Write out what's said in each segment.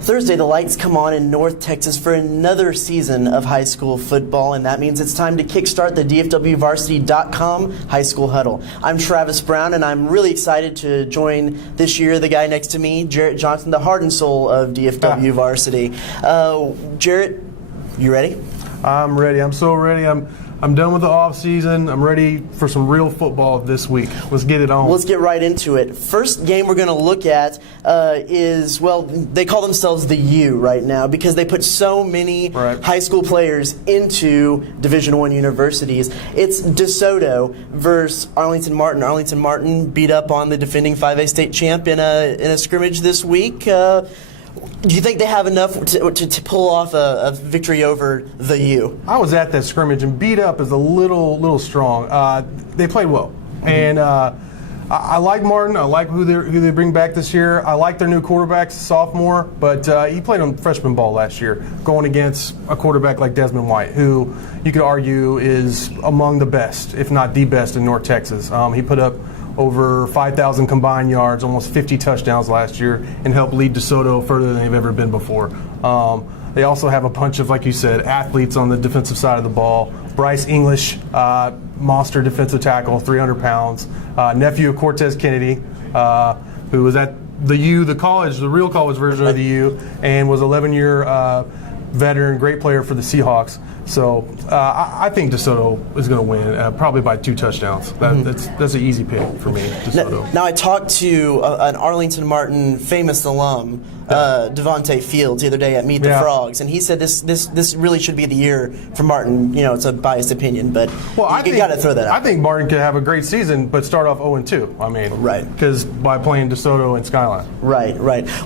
Thursday, the lights come on in North Texas for another season of high school football, and that means it's time to kickstart the DFWVarsity.com High School Huddle. I'm Travis Brown, and I'm really excited to join this year the guy next to me, Jarrett Johnson, the heart and soul of DFW Varsity. Jarrett, you ready? I'm ready. I'm so ready. I'm done with the off season. I'm ready for some real football this week. Let's get it on. Let's get right into it. First game we're going to look at is, well, they call themselves the U right now because they put so many high school players into Division I universities. It's DeSoto versus Arlington Martin. Arlington Martin beat up on the defending 5A state champ in a scrimmage this week. Do you think they have enough to pull off a victory over the U? I was at that scrimmage, and beat up is a little strong. They played well, and I like Martin. I like who they bring back this year. I like their new quarterback, sophomore, but he played on freshman ball last year, going against a quarterback like Desmond White, who you could argue is among the best, if not the best, in North Texas. He put up over 5,000 combined yards, almost 50 touchdowns last year, and helped lead DeSoto further than they've ever been before. They also have a bunch of, like you said, athletes on the defensive side of the ball. Bryce English, monster defensive tackle, 300 pounds. Nephew of Cortez Kennedy, who was at the U, the real college version of the U, and was 11-year veteran, great player for the Seahawks. So I think DeSoto is going to win, probably by 2 touchdowns. That's an easy pick for me, DeSoto. Now I talked to an Arlington Martin famous alum, Devontae Fields, the other day at Meet the Frogs, and he said this really should be the year for Martin. You know, it's a biased opinion, but you got to throw that out. I think Martin could have a great season, but start off 0-2. I mean, because by playing DeSoto and Skyline. Right.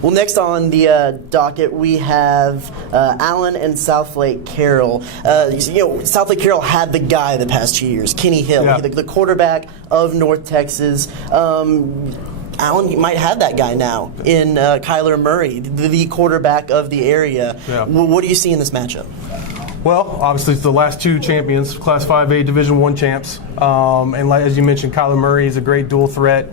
Well, next on the docket we have Allen and Southlake Carroll. Southlake Carroll had the guy the past 2 years, Kenny Hill, the quarterback of North Texas. Allen might have that guy now in Kyler Murray, the quarterback of the area. What do you see in this matchup? Well, obviously it's the last 2 champions, Class 5A Division I champs. And as you mentioned, Kyler Murray is a great dual threat.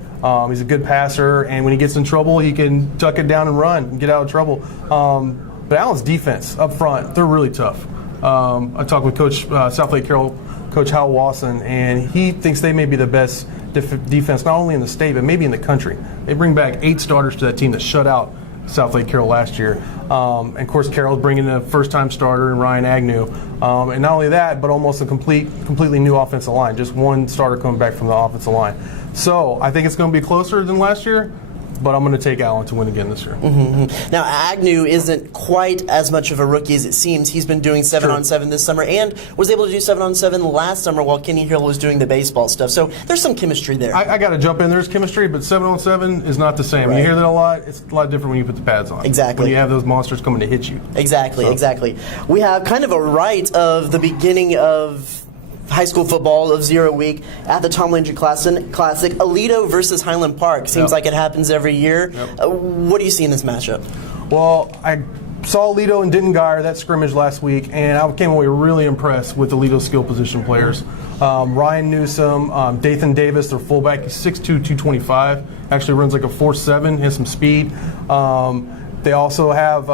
He's a good passer, and when he gets in trouble, he can tuck it down and run and get out of trouble. But Allen's defense up front, they're really tough. I talked with Coach Southlake Carroll, Coach Hal Wasson, and he thinks they may be the best defense not only in the state but maybe in the country. They bring back 8 starters to that team that shut out Southlake Carroll last year. And of course, Carroll's bringing in a first-time starter in Ryan Agnew. And not only that, but almost a completely new offensive line. Just one starter coming back from the offensive line. So I think it's going to be closer than last year, but I'm going to take Allen to win again this year. Now, Agnew isn't quite as much of a rookie as it seems. He's been doing 7-on-7 this summer and was able to do 7-on-7 last summer while Kenny Hill was doing the baseball stuff. So there's some chemistry there. I got to jump in. There's chemistry, but 7-on-7 is not the same. You hear that a lot. It's a lot different when you put the pads on. Exactly. When you have those monsters coming to hit you. Exactly. We have kind of a rite of the beginning of high school football of 0 week at the Tom Landry Classic, Aledo versus Highland Park. Seems like it happens every year. What do you see in this matchup? Well, I saw Aledo and Denton-Geyer, that scrimmage last week, and I came away really impressed with Aledo's skill position players. Ryan Newsom, Dathan Davis, their fullback, he's 6'2", 225, actually runs like a 4.7, has some speed. They also have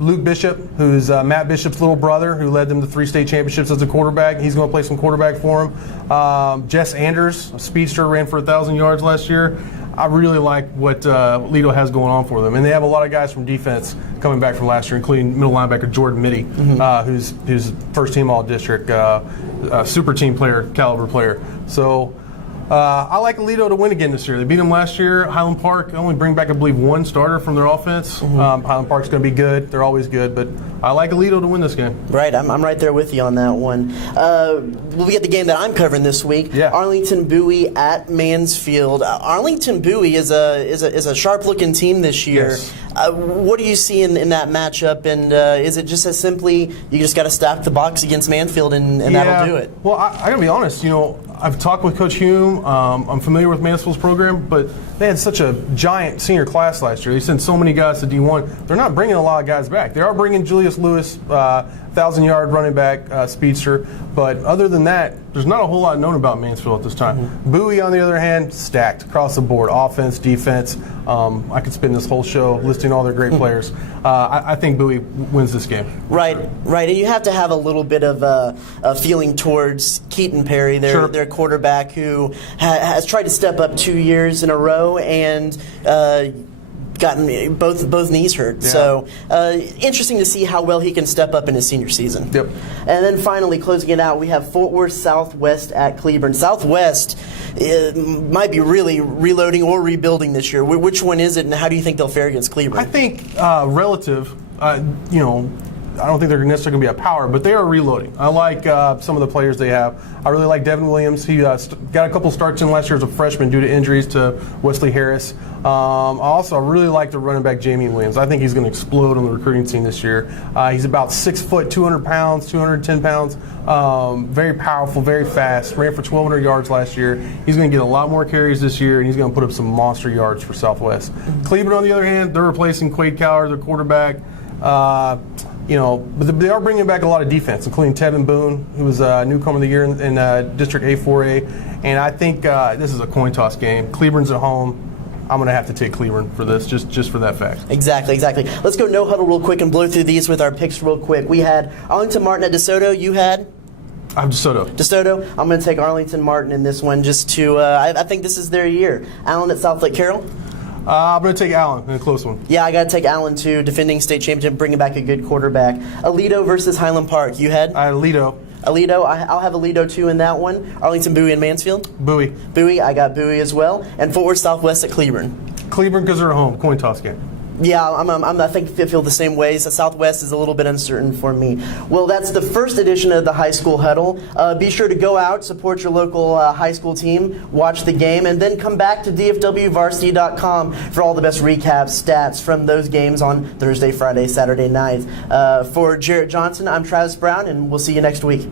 Luke Bishop, who's Matt Bishop's little brother, who led them to 3 state championships as a quarterback. He's going to play some quarterback for him. Jess Anders, a speedster, ran for 1,000 yards last year. I really like what Aledo has going on for them. And they have a lot of guys from defense coming back from last year, including middle linebacker Jordan Mitty, who's first-team all-district, super team player, caliber player. So I like Aledo to win again this year. They beat them last year. Highland Park only bring back, I believe, 1 starter from their offense. Highland Park's going to be good. They're always good, but I like Aledo to win this game. Right, I'm right there with you on that one. We'll get the game that I'm covering this week. Arlington Bowie at Mansfield. Arlington Bowie is a sharp-looking team this year. What do you see in that matchup? And is it just as simply you just got to stack the box against Mansfield and that'll do it? Well, I got to be honest. I've talked with Coach Hume. I'm familiar with Mansfield's program, but they had such a giant senior class last year. They sent so many guys to D1. They're not bringing a lot of guys back. They are bringing Julius Lewis 1,000-yard running back, speedster. But other than that, there's not a whole lot known about Mansfield at this time. Bowie, on the other hand, stacked across the board, offense, defense. I could spend this whole show listing all their great players. I think Bowie wins this game. Right. And you have to have a little bit of a feeling towards Keaton Perry, their quarterback, who has tried to step up 2 years in a row and gotten both knees hurt. Yeah. So interesting to see how well he can step up in his senior season. Yep. And then finally, closing it out, we have Fort Worth Southwest at Clebume. Southwest might be really reloading or rebuilding this year. Which one is it, and how do you think they'll fare against Clebume? I think relative, I don't think they're necessarily going to be a power, but they are reloading. I like some of the players they have. I really like Devin Williams. He got a couple starts in last year as a freshman due to injuries to Wesley Harris. Also, I really like the running back Jamie Williams. I think he's going to explode on the recruiting scene this year. He's about 6 foot, 200 pounds, 210 pounds. Very powerful, very fast. Ran for 1,200 yards last year. He's going to get a lot more carries this year, and he's going to put up some monster yards for Southwest. Cleveland, on the other hand, they're replacing Quade Cowher, their quarterback. But they are bringing back a lot of defense, including Tevin Boone, who was a newcomer of the year in District A4A. And I think this is a coin toss game. Cleburne's at home. I'm going to have to take Cleburne for this, just for that fact. Exactly. Let's go no huddle real quick and blow through these with our picks real quick. We had Arlington Martin at DeSoto. You had? I'm DeSoto. DeSoto. I'm going to take Arlington Martin in this one just to, I think this is their year. Allen at Southlake. Carroll? I'm going to take Allen in a close one. Yeah, I got to take Allen too. Defending state championship, bringing back a good quarterback. Aledo versus Highland Park. You had? Aledo. I'll have Aledo too in that one. Arlington, Bowie, and Mansfield. Bowie. I got Bowie as well. And Fort Worth Southwest at Cleburne. Cleburne because they're at home. Coin toss game. Yeah, I think I feel the same way. So Southwest is a little bit uncertain for me. Well, that's the first edition of the High School Huddle. Be sure to go out, support your local high school team, watch the game, and then come back to dfwvarsity.com for all the best recaps, stats from those games on Thursday, Friday, Saturday night. For Jarrett Johnson, I'm Travis Brown, and we'll see you next week.